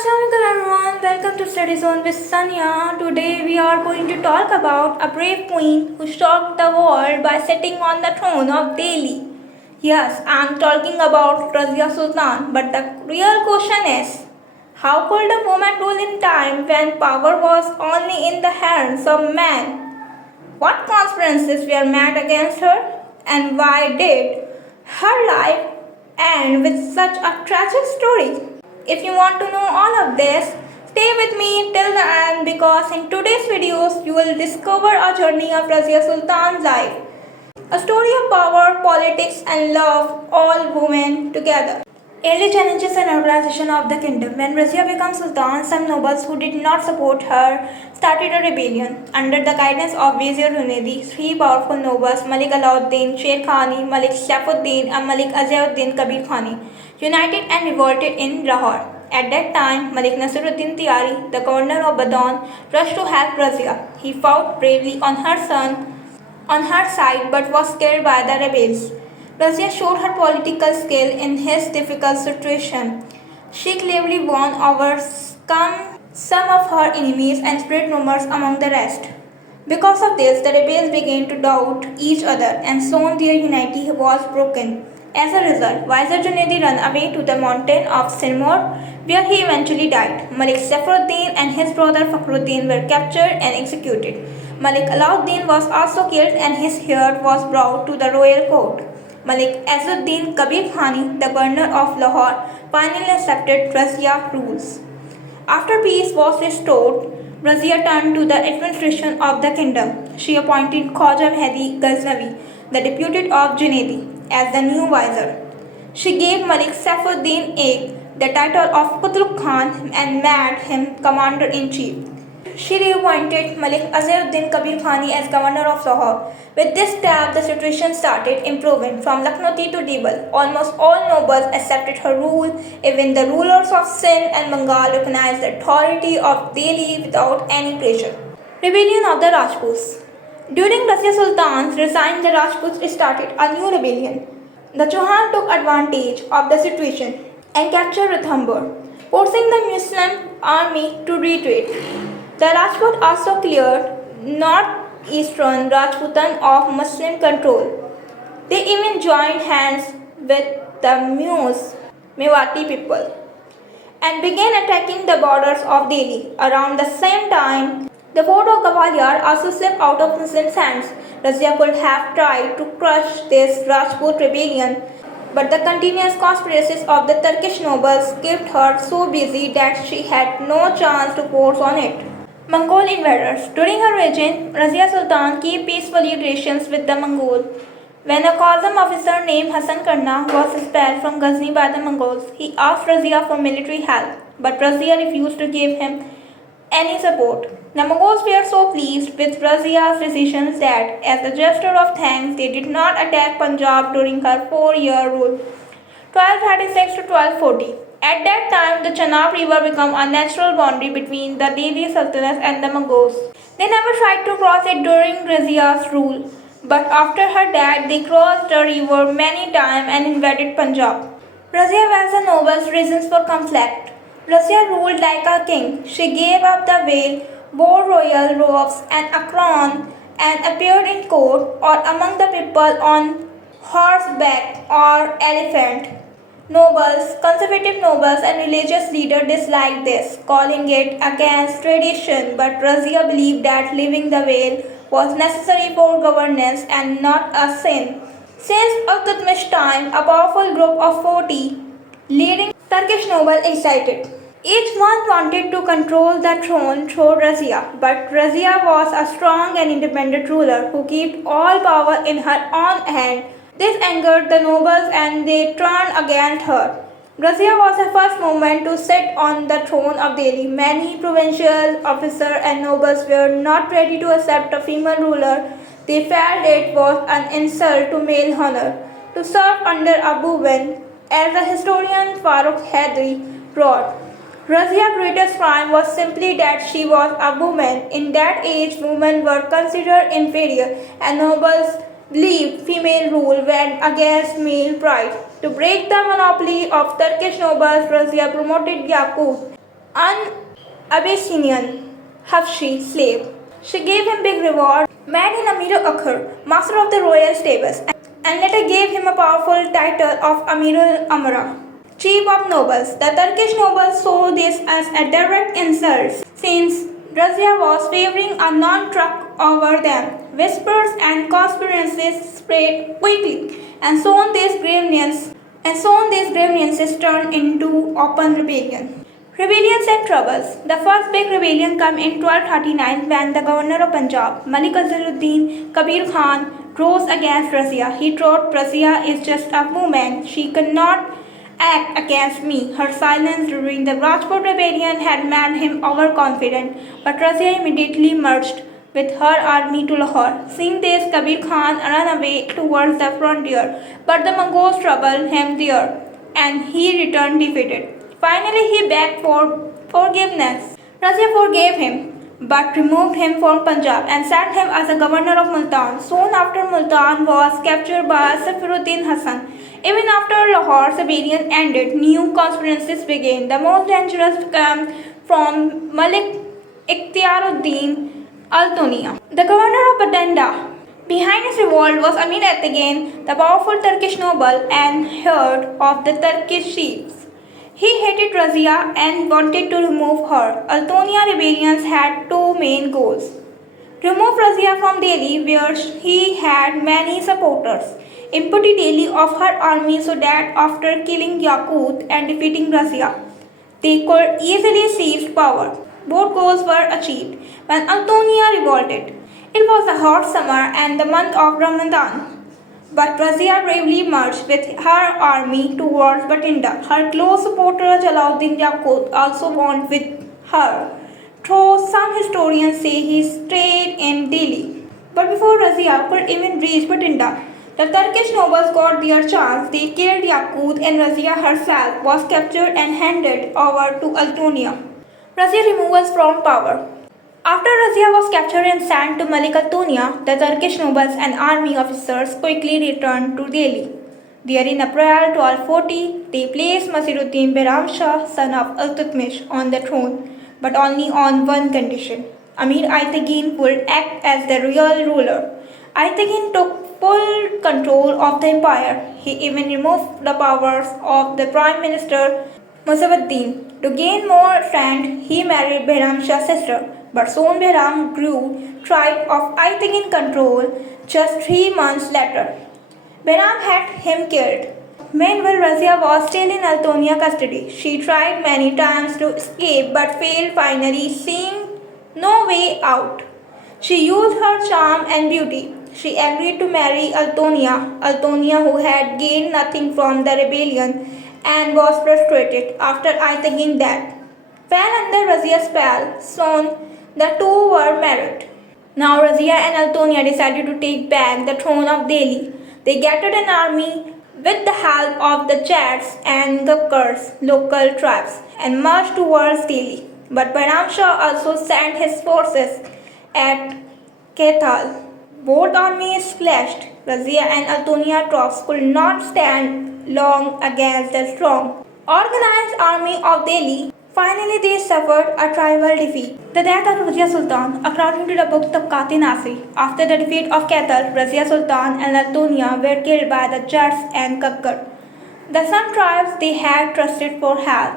Assalamualaikum everyone, welcome to Study Zone with Sanya. Today we are going to talk about a brave queen who shocked the world by sitting on the throne of Delhi. Yes, I'm talking about Razia Sultan, but the real question is, how could a woman rule in time when power was only in the hands of men? What conspiracies were made against her, and why did her life end with such a tragic story? If you want to know all of this, stay with me till the end because in today's videos you will discover a journey of Razia Sultan's life. A story of power, politics and love, all woven together. Early challenges and organization of the kingdom. When Razia became Sultan, some nobles who did not support her started a rebellion. Under the guidance of Vizier Hunedi, three powerful nobles, Malik Alauddin, Sher Khani, Malik Saifuddin and Malik Azauddin Kabir Khani, united and revolted in Lahore. At that time, Malik Nasiruddin Tiari, the governor of Badon, rushed to help Razia. He fought bravely on her side but was killed by the rebels. Razia showed her political skill in his difficult situation. She cleverly won over some of her enemies and spread rumors among the rest. Because of this, the rebels began to doubt each other and soon their unity was broken. As a result, Vizier Junaidi ran away to the mountain of Sirmaur, where he eventually died. Malik Saifuddin and his brother Fakhruddin were captured and executed. Malik Alauddin was also killed and his heir was brought to the royal court. Malik Azauddin Kabir Khani, the governor of Lahore, finally accepted Razia rules. After peace was restored, Razia turned to the administration of the kingdom. She appointed Khwaja Mehdi Ghaznavi, the deputy of Junaidi, as the new vizier. She gave Malik Saifuddin Egg the title of Qutlug Khan and made him commander-in-chief. She reappointed Malik Azauddin Kabir Khani as governor of Lahore. With this step, the situation started improving. From Lucknowti to Dibal, almost all nobles accepted her rule. Even the rulers of Sindh and Bengal recognized the authority of Delhi without any pressure. Rebellion of the Rajputs. During Razia Sultan's reign, the Rajputs started a new rebellion. The Chauhan took advantage of the situation and captured Ranthambore, forcing the Muslim army to retreat. The Rajput also cleared northeastern Rajputan of Muslim control. They even joined hands with the Mewati people and began attacking the borders of Delhi. Around the same time, the fort of Gwalior also slipped out of Muslims' hands. Razia could have tried to crush this Rajput rebellion, but the continuous conspiracies of the Turkish nobles kept her so busy that she had no chance to force on it. Mongol invaders. During her reign, Razia Sultan kept peaceful relations with the Mongols. When a Khazam officer named Hassan Karna was expelled from Ghazni by the Mongols, he asked Razia for military help, but Razia refused to give him any support. The Mongols were so pleased with Razia's decisions that, as a gesture of thanks, they did not attack Punjab during her 4-year rule, 1236 to 1240. At that time, the Chenab River became a natural boundary between the Delhi Sultanate and the Mongols. They never tried to cross it during Razia's rule, but after her death, they crossed the river many times and invaded Punjab. Razia was the nobles' reasons for conflict. Razia ruled like a king. She gave up the veil, wore royal robes and a crown, and appeared in court or among the people on horseback or elephant. Nobles, conservative nobles and religious leaders disliked this, calling it against tradition, but Razia believed that leaving the veil was necessary for governance and not a sin. Since Iltutmish time, a powerful group of 40 leading Turkish nobles existed. Each one wanted to control the throne through Razia, but Razia was a strong and independent ruler who kept all power in her own hand. This angered the nobles and they turned against her. Razia was the first woman to sit on the throne of Delhi. Many provincial officers and nobles were not ready to accept a female ruler. They felt it was an insult to male honor to serve under a woman. As the historian Farooq Haidari wrote, Razia's greatest crime was simply that she was a woman. In that age, women were considered inferior, and nobles believed female rule went against male pride. To break the monopoly of Turkish nobles, Razia promoted Yaqut an Abyssinian Hafshi slave. She gave him big reward, made him Amir Akhur, master of the royal stables, and later gave him a powerful title of Amir Amara, chief of nobles. The Turkish nobles saw this as a direct insult, since Razia was favoring a non-Turk over them. Whispers and conspiracies spread quickly, and soon these grievances turned into open rebellion. Rebellions and troubles. The first big rebellion came in 1239 when the governor of Punjab, Malik Azaluddin Kabir Khan, rose against Razia. He thought Razia is just a woman. She cannot act against me. Her silence during the Rajput rebellion had made him overconfident, but Razia immediately marched with her army to Lahore. Seeing this, Kabir Khan ran away towards the frontier, but the Mongols troubled him there, and he returned defeated. Finally, he begged for forgiveness. Razia forgave him, but removed him from Punjab and sent him as a governor of Multan. Soon after, Multan was captured by Safiruddin Hassan. Even after Lahore's rebellion ended, new conspiracies began. The most dangerous came from Malik Ikhtiaruddin Altonia, the governor of Batenda. Behind his revolt was Amir Ertegun, the powerful Turkish noble and head of the Turkish chiefs. He hated Razia and wanted to remove her. Altonia rebellions had two main goals. Remove Razia from Delhi, where he had many supporters. Empty Delhi of her army so that after killing Yakut and defeating Razia, they could easily seize power. Both goals were achieved when Altonia revolted. It was a hot summer and the month of Ramadan. But Razia bravely marched with her army towards Bathinda. Her close supporter Jalaluddin Yaqut also went with her, though some historians say he stayed in Delhi. But before Razia could even reach Bathinda, the Turkish nobles got their chance. They killed Yaqut and Razia herself was captured and handed over to Altonia. Razia removals from power. After Razia was captured and sent to Malik Altonia, the Turkish nobles and army officers quickly returned to Delhi. There in April 1240, they placed Nasiruddin Behram Shah, son of Iltutmish, on the throne, but only on one condition. Amir Aitegin would act as the real ruler. Aitegin took full control of the empire. He even removed the powers of the prime minister Muzaffar-ud-Din. To gain more strength, he married Behram Shah's sister, but soon Behram grew tired of Aitegin control. Just 3 months later, Behram had him killed. Meanwhile, Razia was still in Altonia custody. She tried many times to escape but failed finally, seeing no way out. She used her charm and beauty. She agreed to marry Altonia who had gained nothing from the rebellion and was frustrated after Aitegin's death. Fell under Razia's spell, soon the two were married. Now Razia and Altonia decided to take back the throne of Delhi. They gathered an army with the help of the Jats and Gakkars, local tribes, and marched towards Delhi. But Behram Shah also sent his forces at Kaithal. Both armies clashed. Razia and Altonia troops could not stand long against the strong, organized army of Delhi. Finally, they suffered a tribal defeat. The death of Razia Sultan, according to the book Tabqat-e-Nasi. After the defeat of Kaithal, Razia Sultan and Altonia were killed by the Jats and Gakkar, the some tribes they had trusted for help.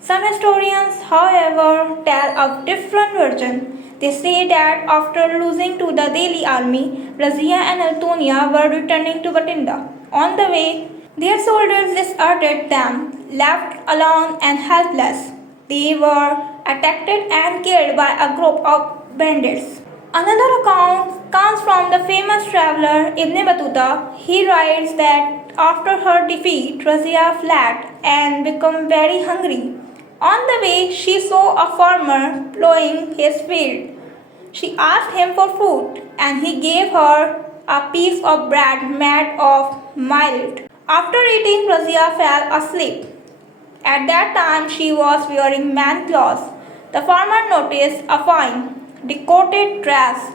Some historians, however, tell a different version. They say that after losing to the Delhi army, Razia and Altonia were returning to Bathinda. On the way, their soldiers deserted them, left alone and helpless. They were attacked and killed by a group of bandits. Another account comes from the famous traveler Ibn Battuta. He writes that after her defeat, Razia fled and became very hungry. On the way, she saw a farmer plowing his field. She asked him for food, and he gave her a piece of bread made of millet. After eating, Razia fell asleep. At that time, she was wearing man clothes. The farmer noticed a fine, decorated dress,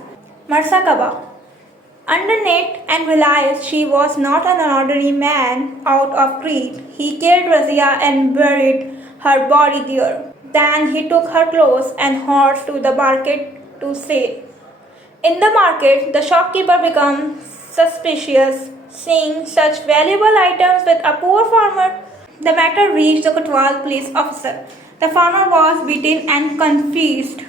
marsakaba, underneath and realized she was not an ordinary man. Out of greed, he killed Razia and buried her body there. Then he took her clothes and horse to the market to sell. In the market, the shopkeeper became suspicious, seeing such valuable items with a poor farmer. The matter reached the Kotwal police officer. The farmer was beaten and confessed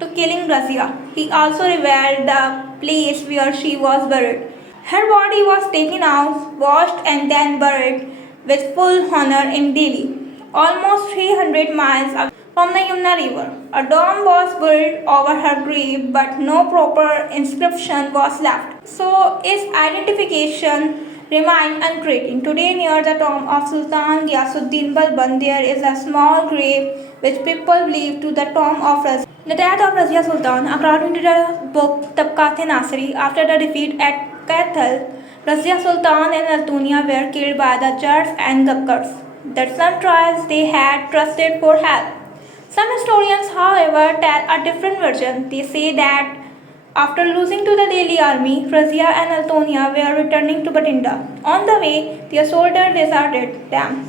to killing Razia. He also revealed the place where she was buried. Her body was taken out, washed, and then buried with full honor in Delhi, almost 300 miles away from the Yamuna River. A dome was built over her grave, but no proper inscription was left. So, its identification remained uncreated. Today, near the tomb of Sultan Ghiyasuddin Balban, there is a small grave which people believe to the tomb of Razia. The death of Razia Sultan, according to the book Tabqat-e-Nasri, after the defeat at Kaithal, Razia Sultan and Altunia were killed by the Jats and Gakkars, that some tribes they had trusted for help. Some historians, however, tell a different version. They say that after losing to the Delhi army, Razia and Altonia were returning to Batinda. On the way, their soldiers deserted them.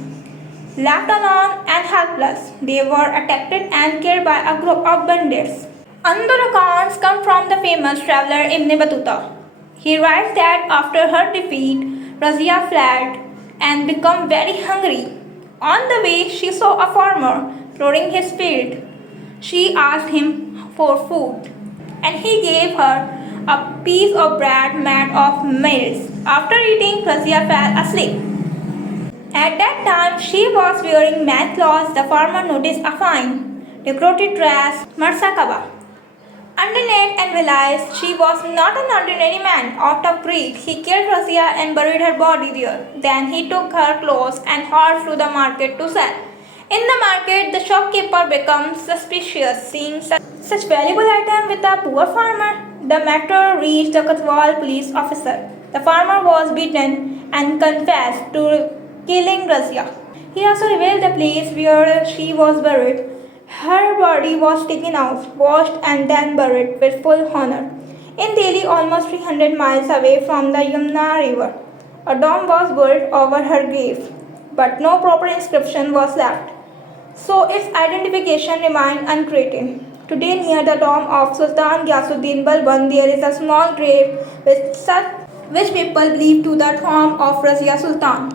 Left alone and helpless, they were attacked and killed by a group of bandits. Another accounts come from the famous traveler Ibn Battuta. He writes that after her defeat, Razia fled and became very hungry. On the way, she saw a farmer ploughing his field. She asked him for food, and he gave her a piece of bread made of mills. After eating, Razia fell asleep. At that time, she was wearing mad clothes. The farmer noticed a fine, decorated dress, Marsakaba, underneath and realized she was not an ordinary man. Out of greed, he killed Razia and buried her body there. Then he took her clothes and horse to the market to sell. In the market, the shopkeeper becomes suspicious, seeing such valuable item with a poor farmer. The matter reached the Kotwal police officer. The farmer was beaten and confessed to killing Razia. He also revealed the place where she was buried. Her body was taken out, washed, and then buried with full honor. In Delhi, almost 300 miles away from the Yamuna River, a dome was built over her grave, but no proper inscription was left. So its identification remained uncreated. Today, near the tomb of Sultan Ghiyasuddin Balban, there is a small grave which people believe to the tomb of Razia Sultan.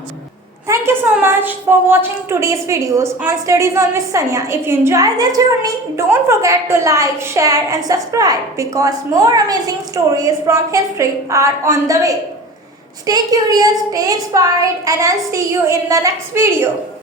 Thank you so much for watching today's videos on Study Zone with Sanya. If you enjoyed this journey, don't forget to like, share and subscribe because more amazing stories from history are on the way. Stay curious, stay inspired, and I'll see you in the next video.